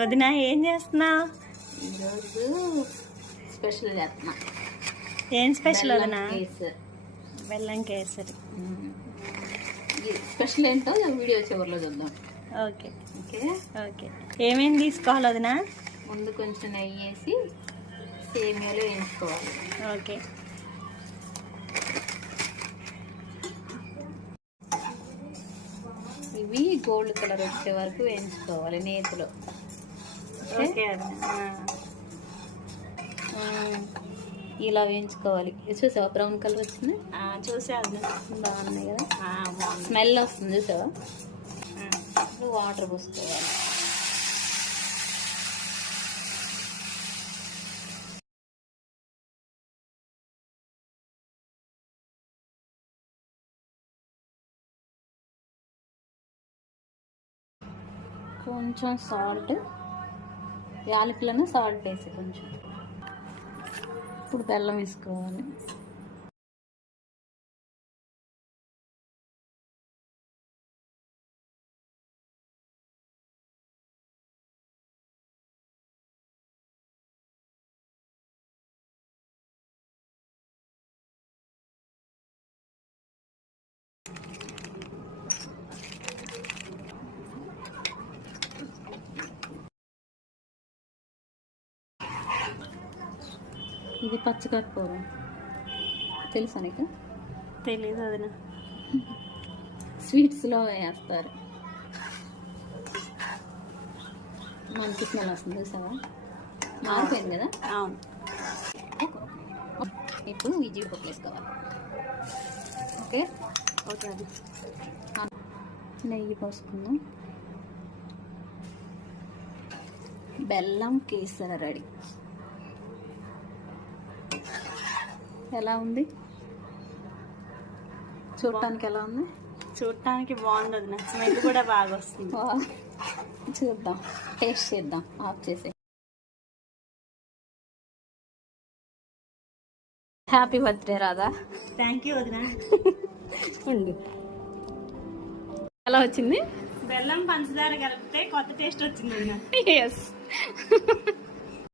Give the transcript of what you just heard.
వదినా ఏం చేస్తున్నావు? ఈరోజు స్పెషల్ చేస్తున్నా. ఏం స్పెషల్ వదినా? కేసరి. బెల్లం కేసరి. స్పెషల్ ఏంటో వీడియో చివరిలో చూద్దాం. Okay okay okay. ఏమేమి తీసుకోవాలి వదినా? ముందు కొంచెం నెయ్యి వేసి సేమియాలో వేయించుకోవాలి. ఓకే. ఇవి గోల్డ్ కలర్ వచ్చే వరకు వేయించుకోవాలి నేతిలో. ఓకే. ఇలా వేయించుకోవాలి. చూసావా బ్రౌన్ కలర్ వచ్చింది? చూసాను. బాగున్నాయి కదా, బాగుంది. స్మెల్ వస్తుంది చూసావా? వాటర్ పోసుకోవాలి. కొంచెం సాల్ట్, యాలకులను సాల్ట్ వేసి కొంచెం. ఇప్పుడు బెల్లం వేసుకోవాలి. ఇది పచ్చకర్పూరం తెలుసా నీకు? తెలీదు వదినా. స్వీట్స్లో వేస్తారు. మంచి స్మెల్ వస్తుంది చూసావా? మారిపోయింది కదా. అవును. ఇప్పుడు ఈ జీడిపప్పు వేసుకోవాలి. ఓకే ఓకే అది. నెయ్యి పోసుకుందాం. బెల్లం కేసరి రెడీ. ఎలా ఉంది? చూడటానికి ఎలా ఉంది? చూడటానికి బాగుంది వదినా. స్మెల్ కూడా బాగా వస్తుంది. చూద్దాం, టేస్ట్ చేద్దాం. ఆఫ్ చేసి. Happy birthday Radha. Thank you వదినా. ఉండు. ఎలా వచ్చింది? బెల్లం పంచదార కలిపితే కొత్త టేస్ట్ వచ్చింది వదినా. ఎస్.